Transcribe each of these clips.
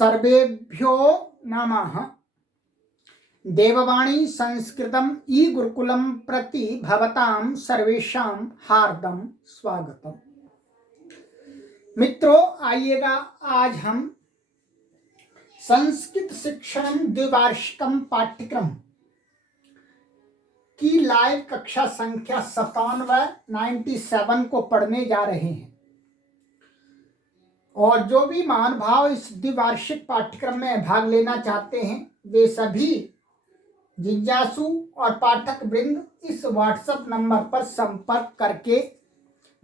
सर्वेभ्यो नमः। देववाणी संस्कृतम ई गुरुकुलम प्रति भवतां सर्वेषां हार्दम स्वागतम। मित्रों, आइएगा आज हम संस्कृत शिक्षण द्विवार्षिकम पाठ्यक्रम की लाइव कक्षा संख्या 97 को पढ़ने जा रहे हैं। और जो भी महानुभाव इस द्विवार्षिक पाठ्यक्रम में भाग लेना चाहते हैं वे सभी जिज्ञासु और पाठक वृंद इस व्हाट्सएप नंबर पर संपर्क करके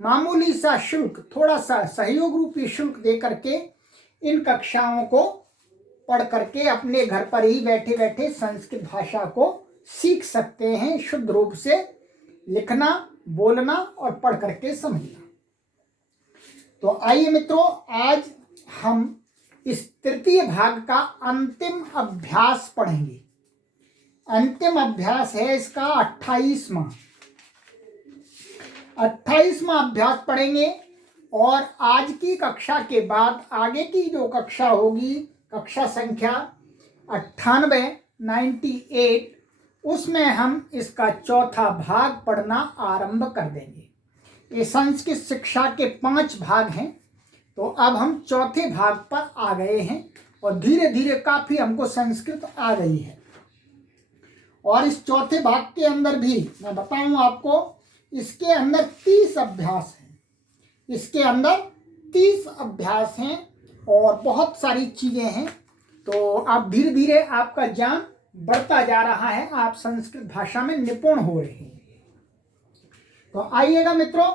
मामूली सा शुल्क, थोड़ा सा सहयोग रूपी शुल्क दे करके इन कक्षाओं को पढ़ करके अपने घर पर ही बैठे बैठे संस्कृत भाषा को सीख सकते हैं, शुद्ध रूप से लिखना, बोलना और पढ़ करके समझना। तो आइए मित्रों, आज हम इस तृतीय भाग का अंतिम अभ्यास पढ़ेंगे। अंतिम अभ्यास है इसका 28वां अभ्यास पढ़ेंगे। और आज की कक्षा के बाद आगे की जो कक्षा होगी, कक्षा संख्या 98 उसमें हम इसका चौथा भाग पढ़ना आरंभ कर देंगे। ये संस्कृत शिक्षा के 5 भाग हैं, तो अब हम चौथे भाग पर आ गए हैं और धीरे धीरे काफ़ी हमको संस्कृत आ गई है। और इस चौथे भाग के अंदर भी मैं बताऊं आपको, इसके अंदर 30 अभ्यास हैं। इसके अंदर 30 अभ्यास हैं और बहुत सारी चीज़ें हैं। तो आप धीरे धीरे आपका ज्ञान बढ़ता जा रहा है, आप संस्कृत भाषा में निपुण हो रहे हैं। तो आइएगा मित्रों,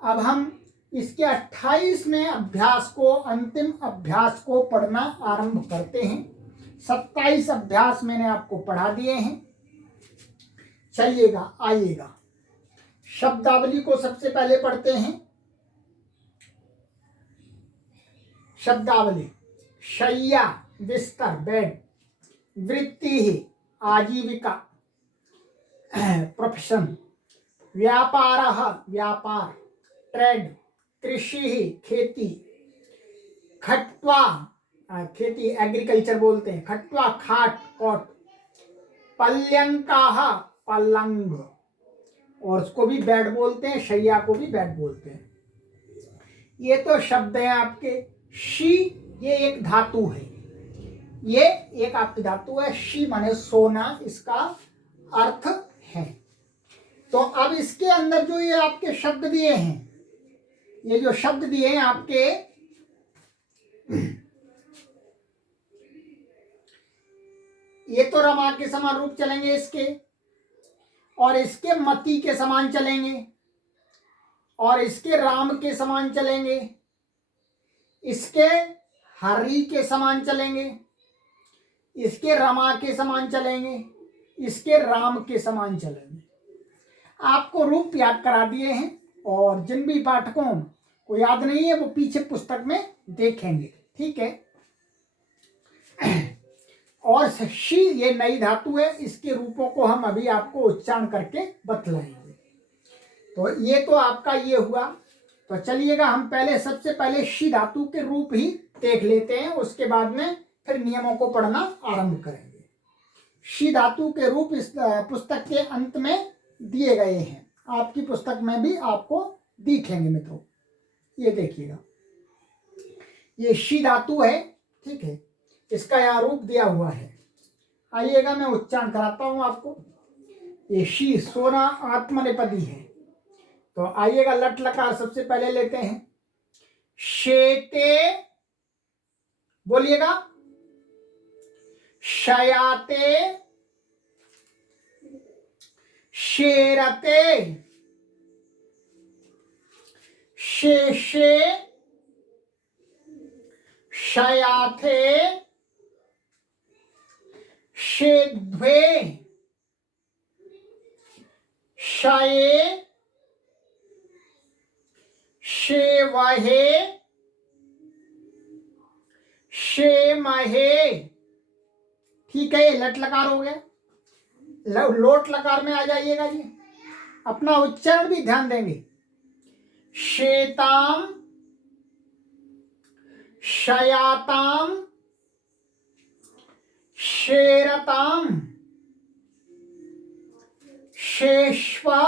अब हम इसके 28वें अभ्यास को, अंतिम अभ्यास को पढ़ना आरंभ करते हैं। 27 अभ्यास मैंने आपको पढ़ा दिए हैं। चलिएगा, आइएगा, शब्दावली को सबसे पहले पढ़ते हैं। शब्दावली: शय्या, बिस्तर, बेड। वृत्ति, आजीविका, प्रोफेशन। व्यापारः, व्यापार, ट्रेड। कृषि, खेती। खट्वा, खेती एग्रीकल्चर बोलते हैं। खट्वा, खाट, कॉट। पल्यंकाः, पलंग, और उसको भी बेड बोलते हैं, शैया को भी बेड बोलते हैं। ये तो शब्द हैं आपके। शी, ये एक धातु है, ये एक आपकी धातु है। शी माने सोना, इसका अर्थ है। तो अब इसके अंदर जो ये आपके शब्द दिए हैं, ये जो शब्द दिए हैं आपके, ये तो रमा के समान रूप चलेंगे इसके, और इसके मति के समान चलेंगे, और इसके राम के समान चलेंगे, इसके हरि के समान चलेंगे, इसके रमा के समान चलेंगे, इसके राम के समान चलेंगे। आपको रूप याद करा दिए हैं, और जिन भी पाठकों को याद नहीं है वो पीछे पुस्तक में देखेंगे, ठीक है। और शी, ये नई धातु है, इसके रूपों को हम अभी आपको उच्चारण करके बतलाएंगे। तो ये तो आपका ये हुआ। तो चलिएगा, हम पहले सबसे पहले शी धातु के रूप ही देख लेते हैं, उसके बाद में फिर नियमों को पढ़ना आरंभ करेंगे। शी धातु के रूप इस पुस्तक के अंत में दिए गए हैं, आपकी पुस्तक में भी आपको दिखेंगे मित्रों। ये देखिएगा, ये शी धातु है, ठीक है, इसका यहाँ रूप दिया हुआ है। आइएगा, मैं उच्चारण कराता हूँ आपको। ये शी सोना आत्मनेपदी है। तो आइएगा, लट लकार सबसे पहले लेते हैं। शेते, बोलिएगा। शयाते, शेरते, शेषे, शयाथे, शेध्वे, शये, शेवहे, शेमहे। ठीक है, ये लट लकार हो गया। लोट लकार में आ जाइएगा जी, अपना उच्चारण भी ध्यान देंगे। शेताम, शयाताम, शेरताम, शेष्वा,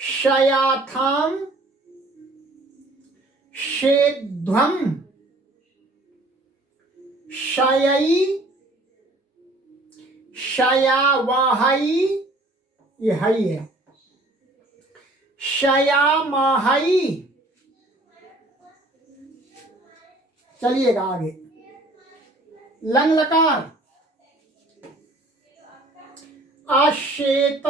शयाथाम, शेध्वम, शयई, शयावाहई, ये हई है, शयामाहई। चलिएगा आगे। लंग लकार, अश्वेत,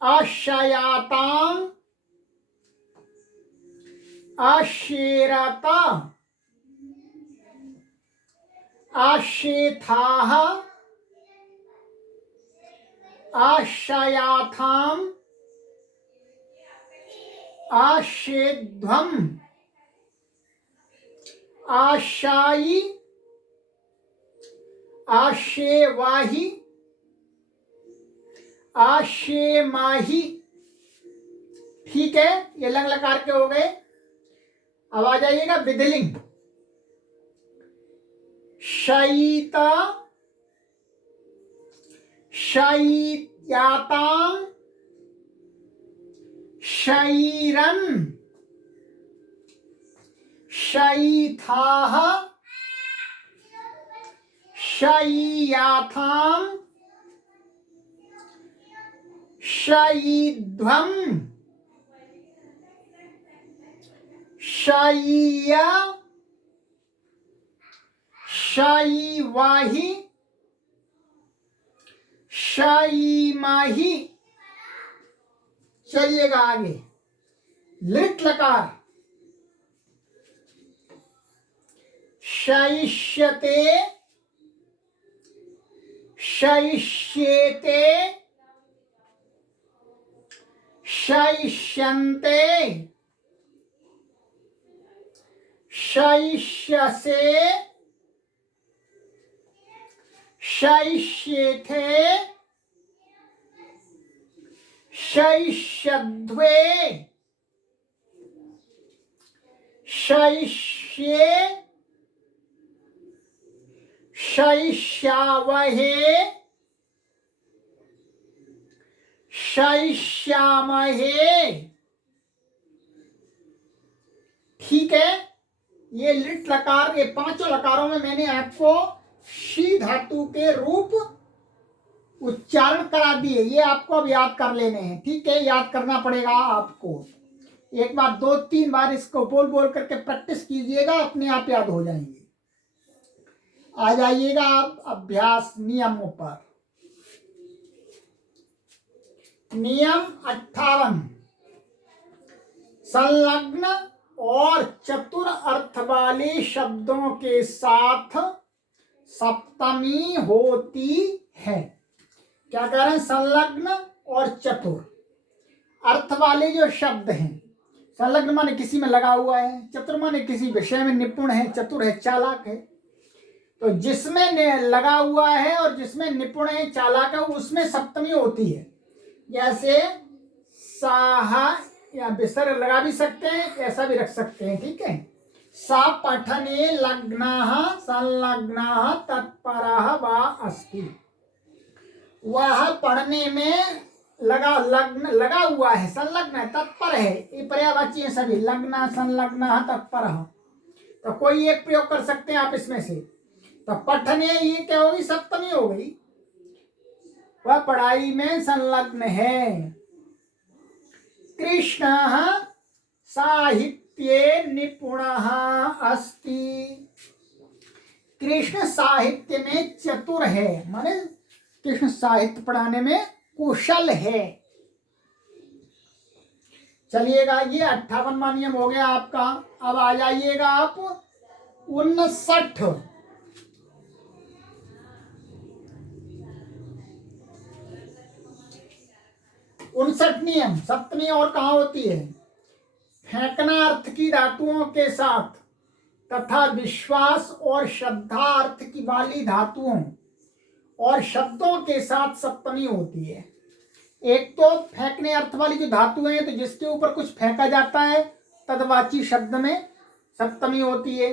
अशयाताम, अशेरता, अशेथाः, अशयाथाम, अशेध्वम, आशाई, आशेवाही, आशेमाही। ठीक है, ये लंग लकार के हो गए। अब आ जाइएगा विधिलिंग। शयिता, शयियाताम, शयिरन, शयिथाः, शयियाथाम, शयिध्वम, शयिया, शयिवाही, शयिमाही। चलिएगा आगे। लिट लकार, शयिष्यते, शयिष्येते, शयिष्यन्ते, शयिष्यसे, शयिष्येथे, शयिष्यध्वे, शयिष्ये, शयिष्यावहे, शयिष्यामहे। ठीक है, ये लिट लकार, ये पांचों लकारों में मैंने आपको शी धातु के रूप उच्चारण करा दिए। ये आपको अब याद कर लेने हैं। ठीक है, याद करना पड़ेगा आपको। एक बार 2-3 बार इसको बोल बोल करके प्रैक्टिस कीजिएगा, अपने आप याद हो जाएंगे। आ जाइएगा आप अभ्यास नियमों पर। नियम 58। संलग्न और चतुर अर्थ वाले शब्दों के साथ सप्तमी होती है। क्या कह रहे हैं? संलग्न और चतुर अर्थ वाले जो शब्द हैं, संलग्न माने किसी में लगा हुआ है, चतुर माने किसी विषय में निपुण है, चतुर है, चालाक है। तो जिसमें लगा हुआ है और जिसमें निपुण है, चालाक है, उसमें सप्तमी होती है। जैसे साहा या बिसर लगा भी सकते हैं, ऐसा भी रख सकते हैं। ठीक है, सा पठने लग्नाः संलग्नाः तत्परः वा अस्ति। वह पढ़ने में लगा हुआ है, संलग्न है, तत्पर है। ये पर्यायवाची है सभी, लग्ना, संलग्न, तत्पर। तो कोई एक प्रयोग कर सकते हैं आप इसमें से। तो पठने, ये क्या होगी? सप्तमी हो गई। वह पढ़ाई में संलग्न है। कृष्णः साहित्ये निपुणः अस्ति। कृष्ण साहित्य में चतुर है, माने कृष्ण साहित्य पढ़ाने में कुशल है। चलिएगा, ये 58वां नियम हो गया आपका। अब आ जाइएगा आप 59। 59 नियम। सप्तमी और कहाँ होती है? फेंकना अर्थ की धातुओं के साथ तथा विश्वास और श्रद्धा अर्थ की वाली धातुओं और शब्दों के साथ सप्तमी होती है। एक तो फेंकने अर्थ वाली जो धातु है, तो जिसके ऊपर कुछ फेंका जाता है, तदवाची शब्द में सप्तमी होती है,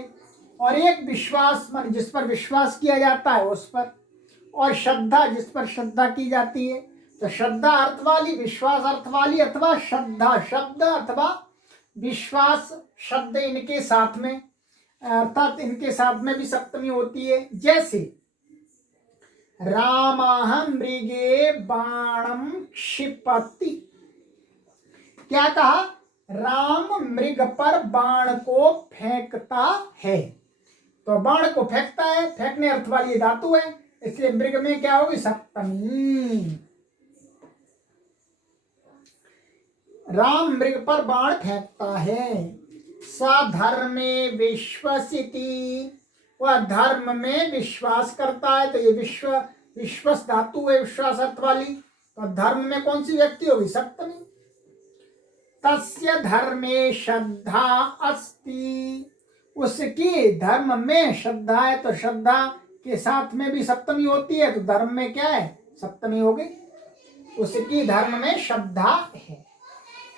और एक विश्वास मान जिस पर विश्वास किया जाता है उस पर, और श्रद्धा जिस पर श्रद्धा की जाती है। तो श्रद्धा अर्थ वाली, विश्वास अर्थ वाली, अथवा श्रद्धा शब्द अथवा विश्वास शब्द इनके साथ में, अर्थात इनके साथ में भी सप्तमी होती है। जैसे रामः मृगे बाणम क्षिपति, क्या कहा? राम मृग पर बाण को फेंकता है। तो बाण को फेंकता है, फेंकने अर्थ वाली धातु है, इसलिए मृग में क्या होगी? सप्तमी। राम मृग पर बाण फेंकता है। सधर्मे विश्वसिति, वह धर्म में विश्वास करता है। तो ये विश्वास धातु है, विश्वास अर्थ वाली। तो धर्म में कौन सी व्यक्ति होगी? सप्तमी। तस्य धर्मे श्रद्धा अस्ति, उसकी धर्म में श्रद्धा है। तो श्रद्धा के साथ में भी सप्तमी होती है, तो धर्म में क्या है? सप्तमी हो गई। उसकी धर्म में श्रद्धा है।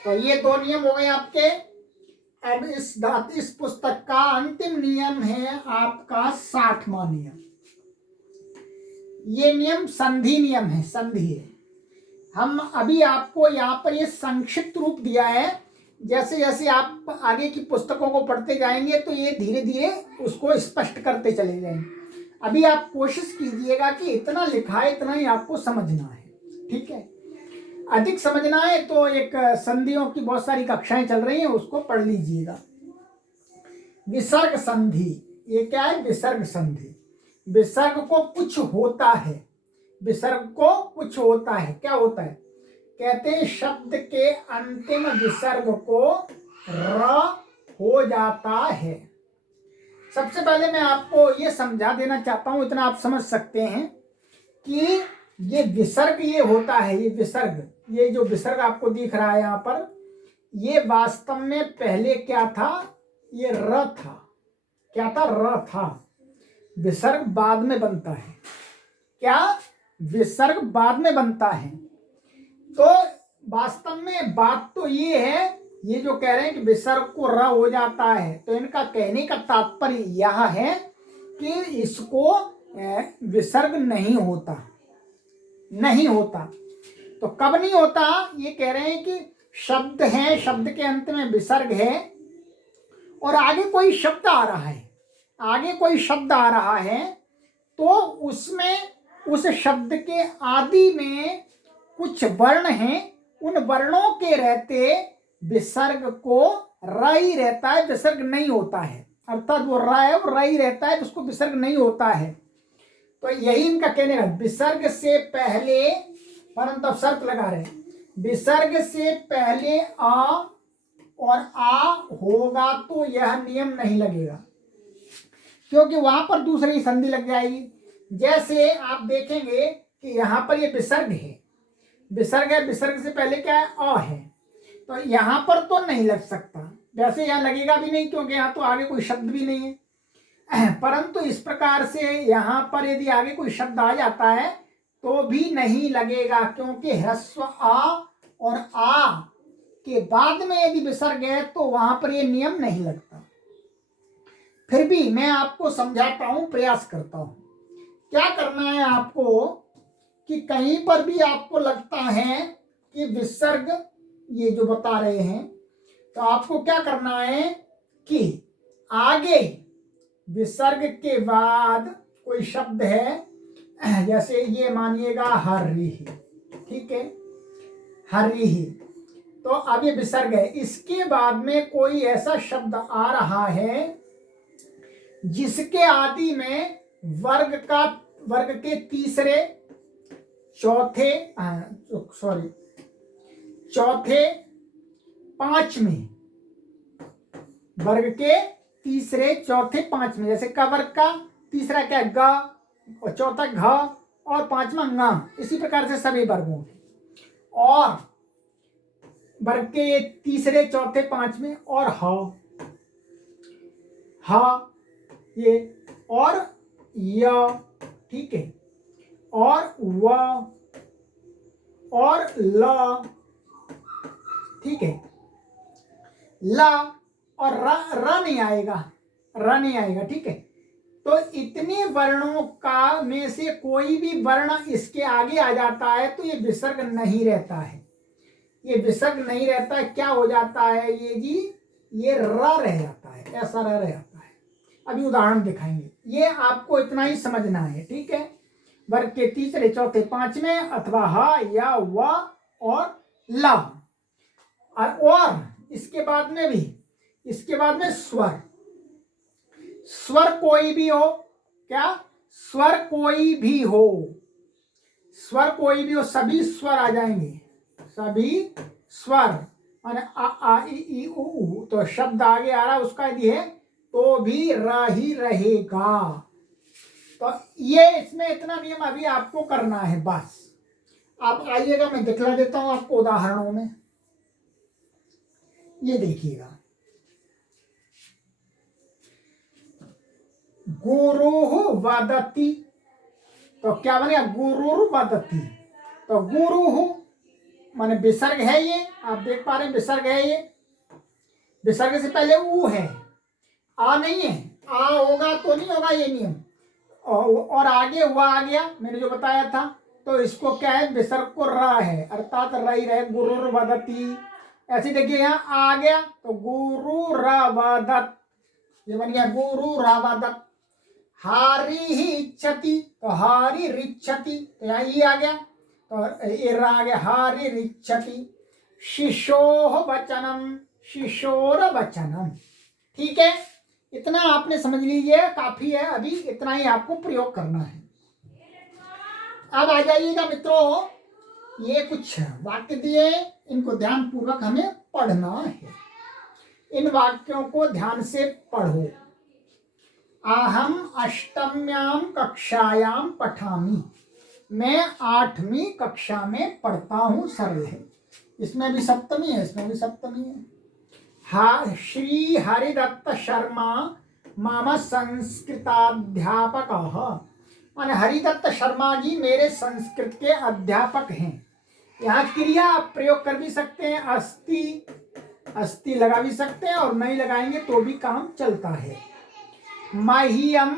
तो ये दो नियम हो गए आपके। अब इस पुस्तक का अंतिम नियम है आपका 60वां नियम। ये नियम संधि नियम है, संधि है। हम अभी आपको यहाँ पर ये संक्षिप्त रूप दिया है। जैसे जैसे आप आगे की पुस्तकों को पढ़ते जाएंगे तो ये धीरे धीरे उसको स्पष्ट करते चले जाएंगे। अभी आप कोशिश कीजिएगा कि इतना लिखा है इतना ही आपको समझना है, ठीक है। अधिक समझना है तो एक संधियों की बहुत सारी कक्षाएं चल रही हैं, उसको पढ़ लीजिएगा। विसर्ग संधि, ये क्या है? विसर्ग संधि। विसर्ग को कुछ होता है, विसर्ग को कुछ होता है। क्या होता है? कहते हैं शब्द के अंतिम विसर्ग को र हो जाता है। सबसे पहले मैं आपको ये समझा देना चाहता हूं, इतना आप समझ सकते हैं कि ये विसर्ग ये होता है। ये विसर्ग, ये जो विसर्ग आपको दिख रहा है यहाँ पर, ये वास्तव में पहले क्या था? ये र था। क्या था? र था। विसर्ग बाद में बनता है। क्या? विसर्ग बाद में बनता है। तो वास्तव में बात तो ये है, ये जो कह रहे हैं कि विसर्ग को र हो जाता है, तो इनका कहने का तात्पर्य यह है कि इसको विसर्ग नहीं होता, नहीं होता। तो कब नहीं होता? ये कह रहे हैं कि शब्द है, शब्द के अंत में विसर्ग है और आगे कोई शब्द आ रहा है, आगे कोई शब्द आ रहा है, तो उसमें उस शब्द के आदि में कुछ वर्ण हैं, उन वर्णों के रहते विसर्ग को र ही रहता है, विसर्ग नहीं होता है। अर्थात वो र है, वो र ही रहता है, उसको विसर्ग नहीं होता है। तो यही इनका कहने का, विसर्ग से पहले, परंतु शर्त लगा रहे, विसर्ग से पहले आ और आ होगा तो यह नियम नहीं लगेगा, क्योंकि वहां पर दूसरी संधि लग जाएगी। जैसे आप देखेंगे कि यहाँ पर ये विसर्ग है, विसर्ग है, विसर्ग से पहले क्या है? अ है, तो यहाँ पर तो नहीं लग सकता। वैसे यहाँ लगेगा भी नहीं, क्योंकि यहाँ तो आगे कोई शब्द भी नहीं है। परंतु इस प्रकार से यहाँ पर यदि आगे कोई शब्द आ जाता है तो भी नहीं लगेगा, क्योंकि ह्रस्व आ और आ के बाद में यदि विसर्ग है तो वहां पर ये नियम नहीं लगता। फिर भी मैं आपको समझाता हूं, प्रयास करता हूं। क्या करना है आपको कि कहीं पर भी आपको लगता है कि विसर्ग ये जो बता रहे हैं, तो आपको क्या करना है कि आगे विसर्ग के बाद कोई शब्द है, जैसे ये मानिएगा हरि, ठीक है, हरि, तो अब ये विसर्ग है, इसके बाद में कोई ऐसा शब्द आ रहा है जिसके आदि में वर्ग के तीसरे, चौथे, पांचवें, वर्ग के तीसरे, चौथे, पांचवें। जैसे क वर्ग का तीसरा क्या है? ग, और चौथा घ, और पांचवा ङ। इसी प्रकार से सभी वर्गों के, और वर्ग के तीसरे, चौथे, पांचवें, और ह ये, और य, ठीक है, और व, और ल, ठीक है, ला, और र नहीं आएगा, र नहीं आएगा, ठीक है। तो इतने वर्णों का में से कोई भी वर्ण इसके आगे आ जाता है तो ये विसर्ग नहीं रहता है, ये विसर्ग नहीं रहता है। क्या हो जाता है ये जी, ये र रह जाता है, ऐसा र रह जाता है। अभी उदाहरण दिखाएंगे, ये आपको इतना ही समझना है, ठीक है। वर्ग के तीसरे, चौथे, पांचवें अथवा ह या व और ल, और इसके बाद में भी, इसके बाद में स्वर, स्वर कोई भी हो, क्या, स्वर कोई भी हो, स्वर कोई भी हो, सभी स्वर आ जाएंगे, सभी स्वर। और आ ई ई उ, तो शब्द आगे आ रहा उसका यदि है तो भी र ही रहेगा। तो ये इसमें इतना नियम अभी आपको करना है बस। आप आइएगा, मैं दिखला देता हूं आपको उदाहरणों में, ये देखिएगा। गुरुः वदति, तो क्या बनेगा, गुरुर्वदति। तो गुरुः माने विसर्ग है, ये आप देख पा रहे हैं, विसर्ग है ये, विसर्ग से पहले ऊ है, आ नहीं है, आ होगा तो नहीं होगा ये नियम, और आगे हुआ आ गया, मैंने जो बताया था। तो इसको क्या है, विसर्ग को र है, अर्थात रही रहे, गुरुर्वदति। ऐसे देखिए यहाँ आ गया तो गुरुर्वदत्, ये बन गया गुरुर्वदत्। हारी ही इच्छति, तो हारी रिच्छति, तो यहाँ ये आ गया, तो ये र आ गया, हारी रिच्छति। शिशोः वचनम, शिशोर वचनम, ठीक है। इतना आपने समझ लीजिए, काफी है, अभी इतना ही आपको प्रयोग करना है। अब आ जाइएगा मित्रों, ये कुछ वाक्य दिए, इनको ध्यान पूर्वक हमें पढ़ना है। इन वाक्यों को ध्यान से पढ़ो। अहम अष्टम्याम कक्षायाम पठामि, मैं 8वीं कक्षा में पढ़ता हूं, सरल है। इसमें भी सप्तमी है, इसमें भी सप्तमी है। श्री हरिदत्त शर्मा मम संस्कृताध्यापक, माने हरिदत्त शर्मा जी मेरे संस्कृत के अध्यापक हैं। यहाँ क्रिया आप प्रयोग कर भी सकते हैं, अस्ति, अस्ति लगा भी सकते हैं, और नहीं लगाएंगे तो भी काम चलता है। मह्यम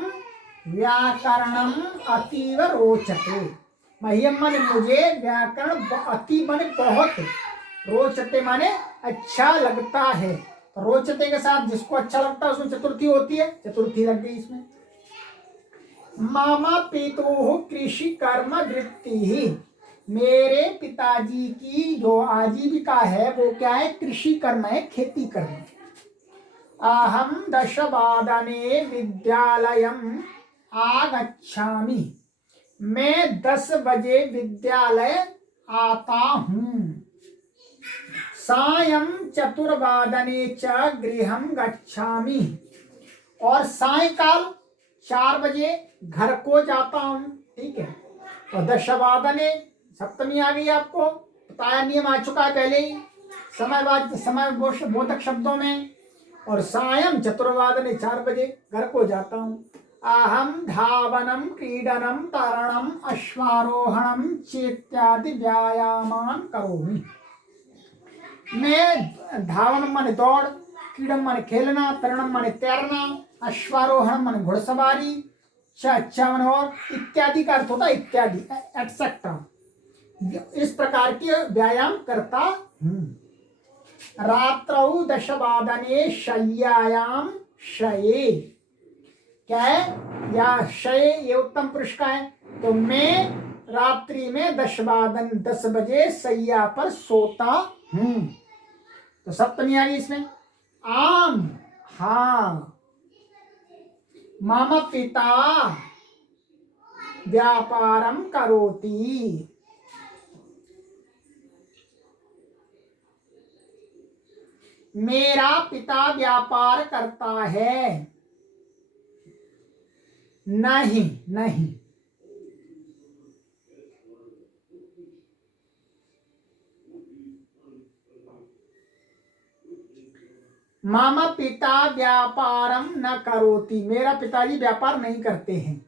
व्याकरणम अतीव रोचते, मह्यम माने मुझे, व्याकरण अति माने बहुत, रोचते माने अच्छा लगता है। रोचते के साथ जिसको अच्छा लगता है उसमें चतुर्थी होती है, चतुर्थी लग गई इसमें। मामा पितुः कृषि कर्म वृत्ति ही, मेरे पिताजी की जो आजीविका है वो क्या है, कृषि कर्म है, खेती करना। अहम 10 विद्यालयम आगच्छामि, मैं 10 बजे विद्यालय आता हूँ। सायं 4 च गृहं गच्छामि, और सायकाल 4 बजे घर को जाता हूँ, ठीक है। तो 10 सप्तमी आ गई, आपको बताया, नियम आ चुका है पहले ही, समय बोधक शब्दों में। और सायं 4 बजे घर को जाता हूँ। अहम धावनम क्रीडनम तरणम अश्वारोहणम चेत्यादि व्यायामान करोमि, मैं धावनम माने दौड़, क्रीडम माने खेलना, तरणम माने तैरना, अश्वारोहणम माने घुड़सवारी, माने और, इत्यादि का अर्थ होता है इत्यादि, एटसेट्रा, इस प्रकार के व्यायाम करता हूँ। रात्रौ 10 शय्यायाम शये, क्या है, या शये ये उत्तम पुरुष का है, तो मैं रात्रि में 10 बजे सैया पर सोता हूँ। तो सप्तमी आ गई इसमें। आम, हाँ, मम पिता व्यापारम करोति, मेरा पिता व्यापार करता है। नहीं, नहीं, मम पिता व्यापारम न करोति, मेरा पिताजी व्यापार नहीं करते हैं।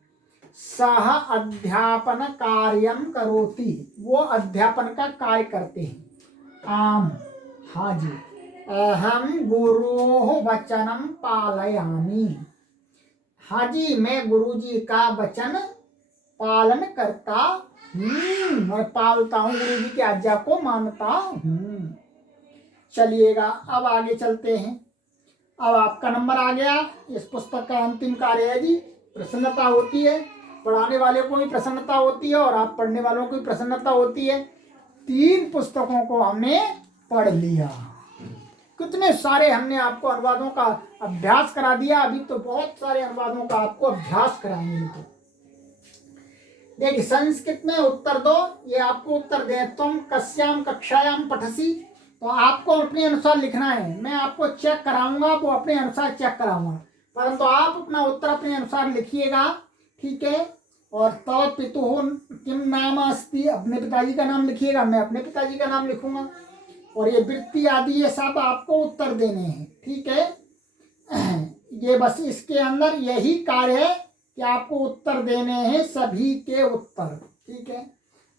सह अध्यापन कार्यम करोति, वो अध्यापन का कार्य करते हैं। आम, हाँ जी, अहम गुरोः वचनम पालयामि। हाँ जी, मैं गुरु जी का वचन पालन करता हूँ, मैं पालता हूँ, गुरु जी की आज्ञा को मानता हूँ। चलिएगा अब आगे चलते हैं। अब आपका नंबर आ गया। इस पुस्तक का अंतिम कार्य है जी, प्रसन्नता होती है, पढ़ाने वाले को भी प्रसन्नता होती है और आप पढ़ने वालों को भी प्रसन्नता होती है। 3 पुस्तकों को हमने पढ़ लिया। कितने सारे हमने आपको अनुवादों का अभ्यास करा दिया। अभी तो बहुत सारे अनुवादों का आपको अभ्यास कराएंगे। तो देखिए, संस्कृत में उत्तर दो, ये आपको उत्तर दे, तुम कस्याम कक्षायाम पठसी, तो आपको अपने अनुसार लिखना है। मैं आपको चेक कराऊंगा, वो अपने अनुसार चेक कराऊंगा, परंतु आप अपना उत्तर अपने अनुसार लिखिएगा, ठीक है। और तव पितुः किम नाम अस्ति, अपने पिताजी का नाम लिखिएगा, मैं अपने पिताजी का नाम लिखूंगा। और ये वृत्ति आदि ये सब आपको उत्तर देने हैं, ठीक है। ये बस इसके अंदर यही कार्य है कि आपको उत्तर देने हैं, सभी के उत्तर, ठीक है।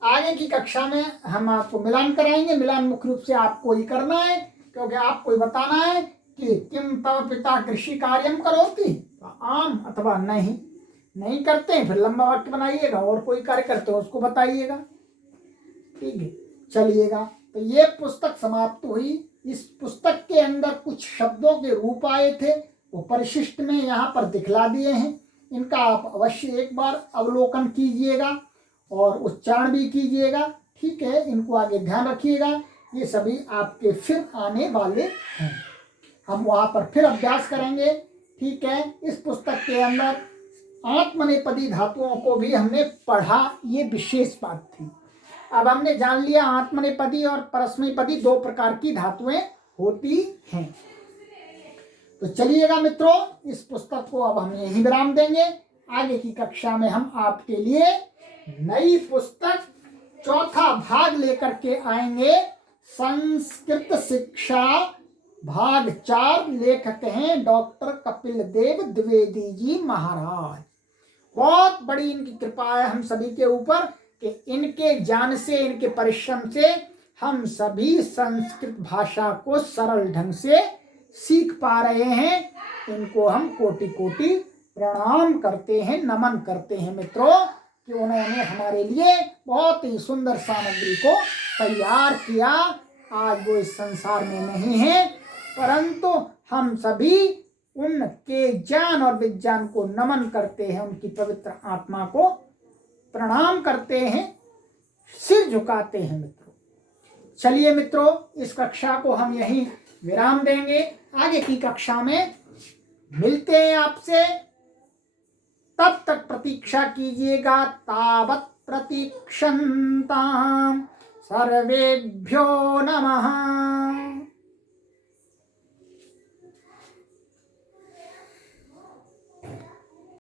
आगे की कक्षा में हम आपको मिलान कराएंगे। मिलान मुख्य रूप से आपको ही करना है, क्योंकि आपको ही बताना है कि किम तव पिता कृषि कार्यम करोति, आम अथवा नहीं। नहीं करते हैं फिर लंबा वाक्य बनाइएगा, और कोई कार्य करते हो उसको बताइएगा, ठीक है। चलिएगा, तो ये पुस्तक समाप्त हुई। इस पुस्तक के अंदर कुछ शब्दों के रूप आए थे, वो परिशिष्ट में यहाँ पर दिखला दिए हैं। इनका आप अवश्य एक बार अवलोकन कीजिएगा और उच्चारण भी कीजिएगा, ठीक है। इनको आगे ध्यान रखिएगा, ये सभी आपके फिर आने वाले हैं। हम वहाँ पर फिर अभ्यास करेंगे, ठीक है। इस पुस्तक के अंदर आत्मनेपदी धातुओं को भी हमने पढ़ा, ये विशेष बात थी। अब हमने जान लिया आत्मनेपदी और परस्मैपदी 2 प्रकार की धातुएं होती हैं। तो चलिएगा मित्रों, इस पुस्तक को अब हम यहीं विराम देंगे। आगे की कक्षा में हम आपके लिए नई पुस्तक 4था भाग लेकर के आएंगे। संस्कृत शिक्षा भाग 4, लेखक हैं डॉक्टर कपिल देव द्विवेदी जी महाराज। बहुत बड़ी इनकी कृपा है हम सभी के ऊपर कि इनके ज्ञान से, इनके परिश्रम से हम सभी संस्कृत भाषा को सरल ढंग से सीख पा रहे हैं। इनको हम कोटि कोटि प्रणाम करते हैं, नमन करते हैं मित्रों, कि उन्होंने हमारे लिए बहुत ही सुंदर सामग्री को तैयार किया। आज वो इस संसार में नहीं है, परंतु हम सभी उनके ज्ञान और विज्ञान को नमन करते हैं, उनकी पवित्र आत्मा को प्रणाम करते हैं, सिर झुकाते हैं मित्रों। चलिए मित्रों, इस कक्षा को हम यहीं विराम देंगे। आगे की कक्षा में मिलते हैं आपसे, तब तक प्रतीक्षा कीजिएगा। तावत् प्रतीक्षन्ताम् सर्वेभ्यो नमः।